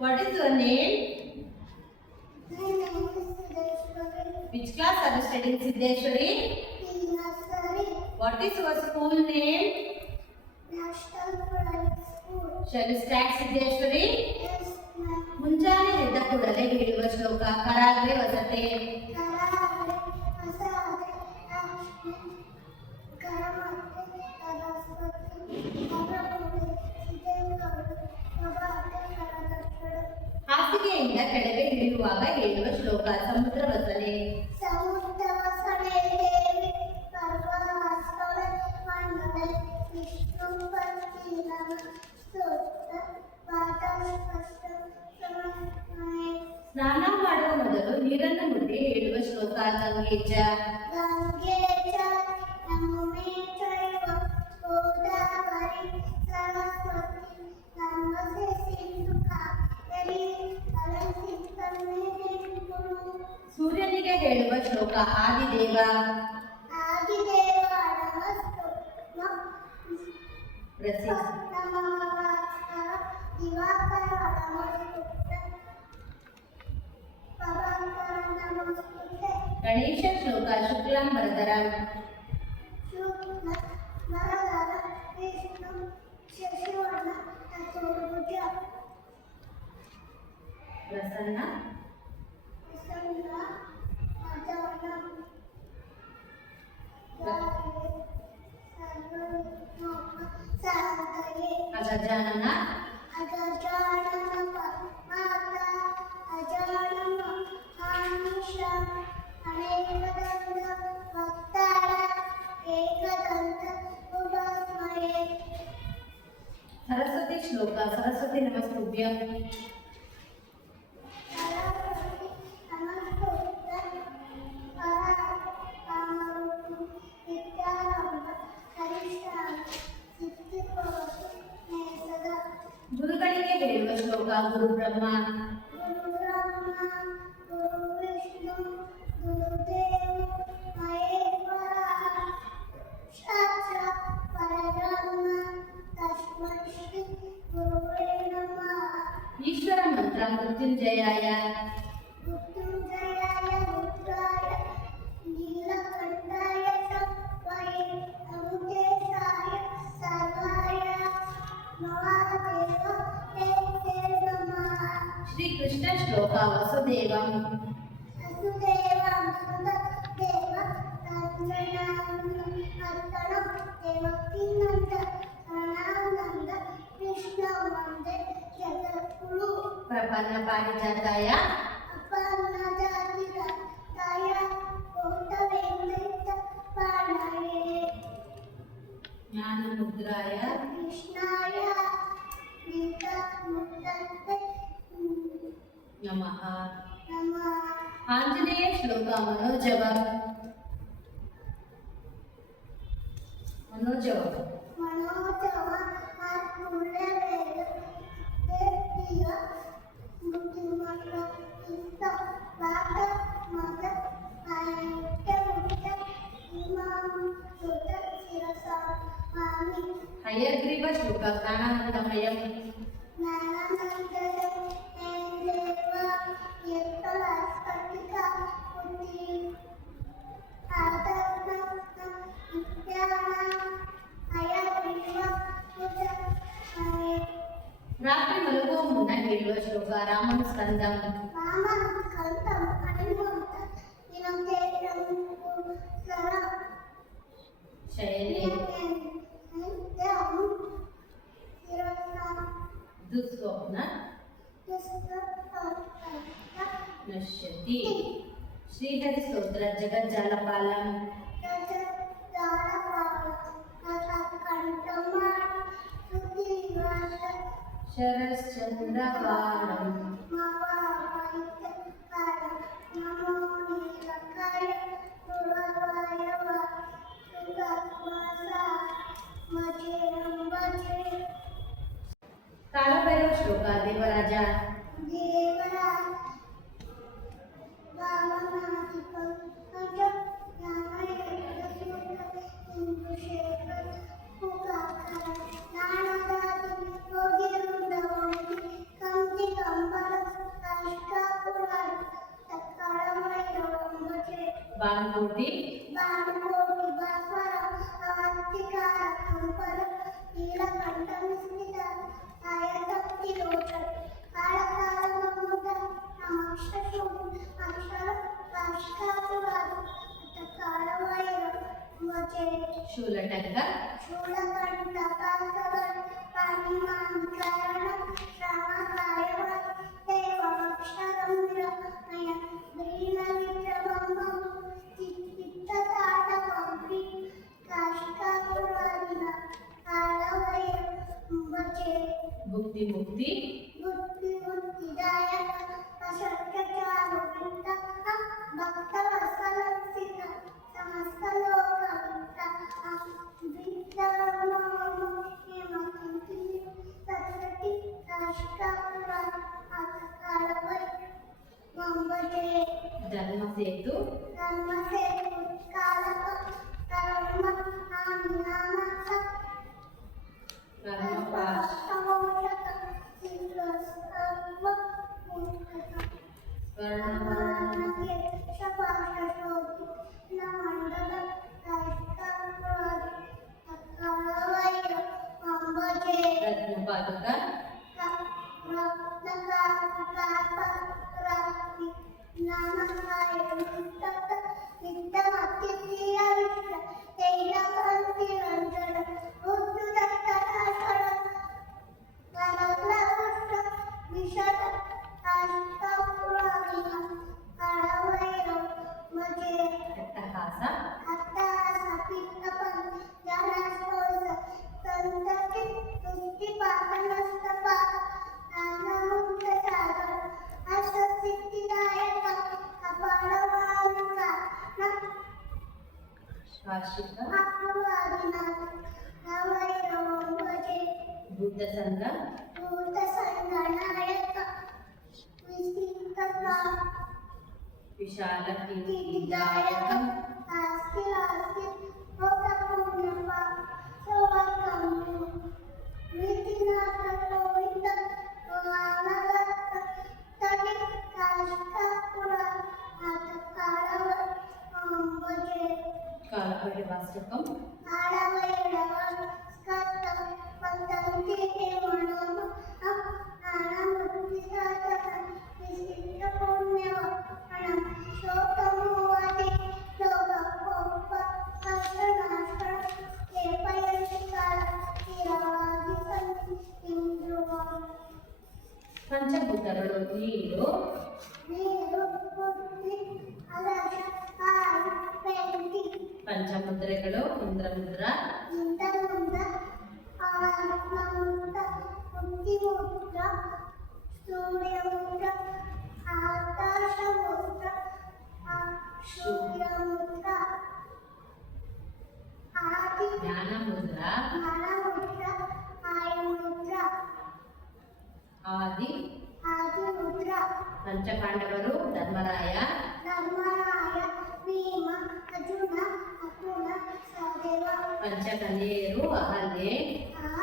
What is your name? My name is Siddheshwari. Which class are you studying, Siddheshwari? In nursery, What is your school name? National Private School. Shall we start, Siddheshwari? Yes, ma'am. ಮುಂಜಾನೆ ಎದ್ದ ಕೂಡಲೇ ಹೇಳುವ ಶ್ಲೋಕ ಕರಾಗ್ರೆ ವಸತೆ. Karare, Asare, Lakshmi, Karamate, Saraswati, Karamate, Siddheshwari, Prabhate, Karadashwara. ಹಾಸಿಗೆಯಿಂದ ಕೆಳಗೆ ಇಳಿಯುವಾಗ ಹೇಳುವ ಶ್ಲೋಕ ಸಮುದ್ರ ವಸನೆ. ಸಮುದ್ರವಸನೆ ದೇವಿ ಪರ್ವತಾಸನೆ ಮಂಡಲೆ ವಿಷ್ಣು ಪತ್ನಿ ನಮ ಸ್ತೋತ್ರ ಪಾದಸ್ಪರ್ಶ ಸಮನ್ವಯ. ಸ್ನಾನ ಮಾಡುವ ಮೊದಲು ನೀರನ್ನು ಮುಟ್ಟಿ ಹೇಳುವ ಶ್ಲೋಕ ಗಂಗೆಚ. ಗಂಗೆ ಚ ಯಮುನೆ ಚೈವ ಗೋದಾವರಿ ಸರಸ್ವತಿ ನರ್ಮದೆ ಸಿಂಧು ಕಾವೇರಿ ಕಲಸಿತನ್ನೇ ಕುರು. ಸೂರ್ಯನಿಗೆ ಹೇಳುವ ಶ್ಲೋಕ ಆದಿದೇವ. ಆದಿದೇವ ನಮಸ್ತು ಪ್ರಸಿದ್ಧ. ನಮಃ ದಿವಾಕರ ನಮಸ್ತು ಪವಂಕರ ನಮಸ್ತು ಗಣೇಶ ಶ್ಲೋಕ ಶುಕ್ಲಾಂಬರಧರ. ಶುಕ್ಲ ನರಧರ ವಿಷ್ಣು ಶಶಿವರ್ಣ ಚತುರ್ಭುಜ ಪ್ರಸನ್ನ. ಪ್ರಸನ್ನ ಅಜಾನ ಸಾಧಯೇ ಅಗಜಾನನ. ಅಗಜಾನನ ಮಾತ ಅಜಾನನ ಆಮಿಷ ಅನೇಕದಂತ ಭಕ್ತಾಳ ಏಕದಂತ ಉಪಸ್ಮಯೇ. ಸರಸ್ವತಿ ಶ್ಲೋಕ ಸರಸ್ವತಿ ನಮಸ್ತುಭ್ಯಂ. ಸರಸ್ವತಿ ನಮಸ್ತುಭ್ಯ ಪರ ಕಾಮರೂಪಿ ವಿದ್ಯಾರಂಭ ಹರಿಷ್ಠಾನ ಸಿದ್ಧಿಭವತು ನೇಸದ. ಗುರುಗಳಿಗೆ ಹೇಳುವ ಶ್ಲೋಕ ಗುರು ಬ್ರಹ್ಮ. ಗುರು ಬ್ರಹ್ಮ ಗುರು ವಿಷ್ಣು ಗುರುದೇವ ಮಹೇಶ್ವರ ಸಾಕ್ಷಾತ್ ಪರಬ್ರಹ್ಮ ತಸ್ಮೈ ಶ್ರೀ ಗುರುವೇ ನಮಃ. ಈಶ್ವರ ಮಂತ್ರ ಮೃತ್ಯುಂಜಯಾಯ. ಮೃತ್ಯುಂಜಯಾಯ ರುದ್ರಾಯ ನೀಲಕಂಠಾಯ ಚಕ್ರಾಯ ಅಮೃತೇಶಾಯ ಸರ್ವಾಯ ಮಹಾದೇವ ತೇ ನಮಃ. ಶ್ರೀಕೃಷ್ಣ ಶ್ಲೋಕ ವಸುದೇವಂ. ವಸುದೇವಂ ಸುತದೇವ ತನ್ಮಯನರ್ಪಣಂ ದೇವಕಿನಂದ ಸನಾನಂದ ಕೃಷ್ಣ ವಂದೇ ಜಗದ್ಗುರು. ಪ್ರಪನ್ನ ಪಾರಿಜಾತಾಯ. ಅಪನ್ನಜಾತಿರಾಯ ಕೋಟವೇಂದ್ರಿತ ಪ್ರಾಣಯೇ ಜ್ಞಾನ ಮುದ್ರಾಯ. ಕೃಷ್ಣಾಯ ನೀತಮುತ್ತಂತೆ ನಮಃ. ನಮಃ. ಆಂಜನೇಯ ಶ್ಲೋಕ ಮನೋಜವಂ. ಮನೋಜವಂ. ಮನೋಜವ ಮಾತುಳ್ಳೆವೇಗ ದೇವಿಯ ಬುದ್ಧಿಮತ್ತ ಇಷ್ಟ ವಾದ ಮದ ಆಯುಕ್ತ ಮುಕ್ತ ಇಮಾಂ ಸುತ ಶಿರಸ ಮಾಮಿ ಹಯಗ್ರೀವ ಶ್ಲೋಕ ಜ್ಞಾನಾನಂದಮಯಂ. ಜ್ಞಾನಾನಂದಯ ಏಂದೇವ ಯತ್ಪಲ ಸ್ಫಟಿಕ ಬುದ್ಧಿ ಆದರ್ಶ ವಿಜ್ಞಾನ ಹಯಗ್ರೀವ ಸುತ ರಾತ್ರಿ ಮಲಗುವ ಮುನ್ನ ಹೇಳುವ ಶ್ಲೋಕ ರಾಮಂ ಸ್ಕಂದಂ. ರಾಮ ಕಂತಂ ಹನುಮಂತ ದಿನಂತೇರಂ ಸರ ಶಯನೆ ನಿತ್ಯಂ ಶಿರಸ ದುಸ್ವಪ್ನ ನಶ್ಯತಿ. ಶ್ರೀಹರಿ ಸ್ತೋತ್ರ ಜಗಜ್ಜಾಲಪಾಲಂ. ಶರಶ್ಚಂದ್ರಕಾರಂ. ಕಾಲಭೈರವ ಶ್ಲೋಕ ದೇವರಾಜ. ಕಂತಿ ಕಂಬ ಭಾನುಕೋಟಿ ಭಾನುಕೋಟಿ ಭಾಸ್ವರ ಅವಂತಿಕಾರ ಕಂಪರ ನೀಲಕಂಠ ವಿಸ್ಮಿತ ಆಯತಪ್ತಿ ಲೋಚನ ಕಾಳಕಾಲ ಮಮುದ ನಮಕ್ಷಶು ಅಕ್ಷರ ಕಾಶಿಕಾಪುರಾದ ಕಾಳವೈರ ವಚೆ ಶೂಲಟಂಕ ಶೂಲಕಂಠ ಕಾಲ್ಕವರ್ ಪಾಣಿಮಾಂಕರಣ ಶ್ರಮಕಾಯವ ದೇವಕ್ಷರಂ ವಿರಮಯ ಗ್ರೀನ ವಿಕ್ರಮಂ ಚಿತ್ತಿತ್ತಾಟಕಂಪಿ ಕಾಶಿಕಾಪುರಾದಿನ ಕಾಳವೈರ ವಚೆ ಭುಕ್ತಿ ಮುಕ್ತಿ ಬುದ್ಧಿ ಬುದ್ಧಿದಾಯಕ ಅಶಕ್ಯಚಾರು ಭಕ್ತವತ್ಸಲಸಿತ ಸಮಸ್ತ ಲೋಕವಿತ್ತ ವಿದ್ಯಾಮೋಹಮುಖ್ಯಮಂತ್ರಿ ಸರಸ್ವತಿ ಕಾಶಿಕಾಪುರ ಕಾಳವೈ ಮಂಬಜೆ ಧರ್ಮಸೇತು ಧರ್ಮಸೇತು ಕಾಲಕ ಕರ್ಮ ನಾಮ ಕರ್ಮಪಾಶ ರತ್ನಪಾದುಕ ಅಟ್ಟಹಾಸ ವಾರ್ಷಿಕ ಬುದ್ಧ ಸಂಘ ವಿಶಾಲ ಕೀರ್ತಿದಾಯಕ ಕಾಲಪಡೆ ವಾಸ್ತಕಂ ಪಂಚಭೂತಗಳು ನೀರು ಪಂಚಮುದ್ರೆಗಳು ಇಂದ್ರಮುದ್ರ ಸೂರ್ಯಮುದ್ರ ಆಕಾಶಮುದ್ರ ಸೂರ್ಯಮುದ್ರ ಆದಿ ಜ್ಞಾನಮುದ್ರ ಜ್ಞಾನಮುದ್ರ ಆಯುಮುದ್ರ ಆದಿ ಆದಿಮುದ್ರ ಪಂಚಪಾಂಡವರು ಧರ್ಮರಾಯ ಧರ್ಮರಾಯ ಭೀಮ ಅರ್ಜುನ ಅರ್ಜುನ ಸಹದೇವ ಪಂಚಕನ್ಯೆಯರು ಅಹಲ್ಯೆ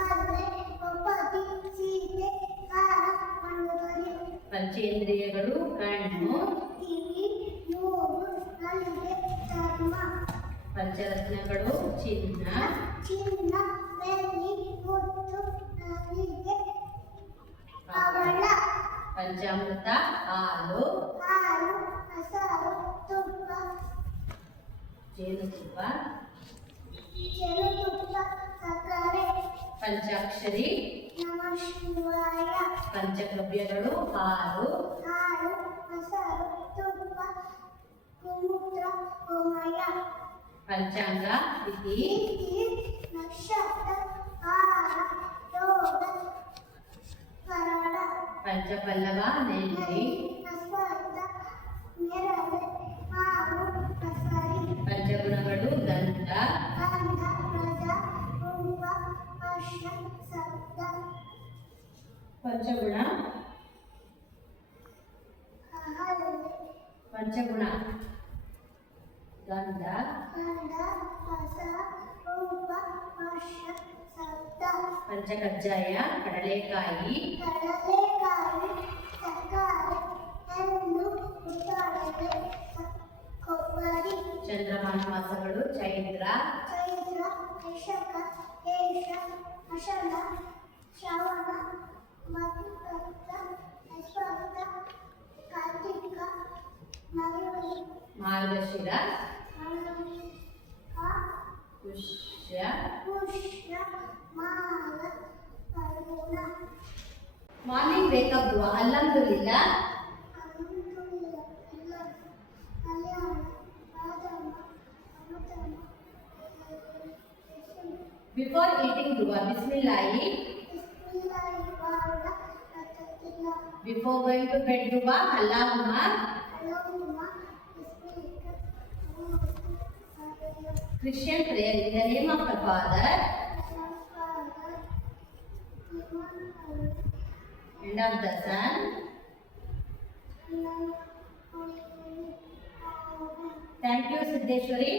ಆದ್ರೆ ಒಪ್ಪತಿ ಸೀತೆ ಕಾರ ಮಂಡೋದರಿ ಪಂಚೇಂದ್ರಿಯಗಳು ಕಣ್ಣು ಕಿವಿ ಮೂಗು ನಾಲಿಗೆ ಚರ್ಮ ಪಂಚರತ್ನಗಳು ಚಿನ್ನ ಚಿನ್ನ ಬೆಳ್ಳಿ ಮುತ್ತು ನಾಲಿಗೆ ಅವಳ ಪಂಚಾಮೃತ ಹಾಲು ಹಾಲು ಮೊಸರು ತುಪ್ಪ ಜೇನುತುಪ್ಪ ಜೇನುತುಪ್ಪ ಸಕ್ಕರೆ ಪಂಚಾಕ್ಷರಿ ನಮಃ ಶಿವಾಯ ಪಂಚಗವ್ಯಗಳು ಹಾಲು ಹಾಲು ಮೊಸರು ತುಪ್ಪ ಗೋಮೂತ್ರ ಗೋಮಯ ಪಂಚಾಂಗ ತಿಥಿ ತಿಥಿ ನಕ್ಷತ್ರ ವಾರ ಯೋಗ ಕರಣ ಪಂಚಪಲ್ಲವ ನೆಲ್ಲಿ ಸ್ಪರ್ಧ ನೆರಳೆ ಹಾವು ಕಸರಿ ಪಂಚಗುಣಗಳು ದಂತ ಗಂಧ ರಜ ರೂಪ ಸ್ಪರ್ಶ ಶಬ್ದ ಪಂಚಗುಣ ಹಲ್ಲೆ ಪಂಚಗುಣ ಗಂಧ ಗಂಧ ರಸ ರೂಪ ಸ್ಪರ್ಶ ಶಬ್ದ ಪಂಚಕಜ್ಜಾಯ ಕಡಲೆಕಾಯಿ ಕಡಲೆಕಾಯಿ ತರಕಾರಿ ಹಣ್ಣು ಉದ್ದಾಡನೆ ಕೊಬ್ಬರಿ ಫೆಬ್ರವರಿ ಚಂದ್ರಮಾನ ಮಾಸಗಳು ಚೈತ್ರ, ಚೈತ್ರ ವೈಶಾಖ ಜ್ಯೇಷ್ಠ ಆಷಾಢ ಶ್ರಾವಣ ಮಧುಪತ್ರ ಅಶ್ವತ್ಥ ಕಾರ್ತಿಕ ನವೆಂಬರ್ ಮಾರ್ಗಶಿರ, ಮಾಳವಿಕ ಪುಷ್ಯ. ಪುಷ್ಯ ಮಾಘ ಫಲ್ಗುಣ ಮಾರ್ನಿಂಗ್ ವೇಕಪ್ ದುವಾ. ಅಲ್ಹಮ್ದುಲಿಲ್ಲಾ. Before eating dua, Bismillahi. Before going to bed dua, Allahumma. Christian prayer in the name of the Father and of the Son. Thank you, Siddheshwari.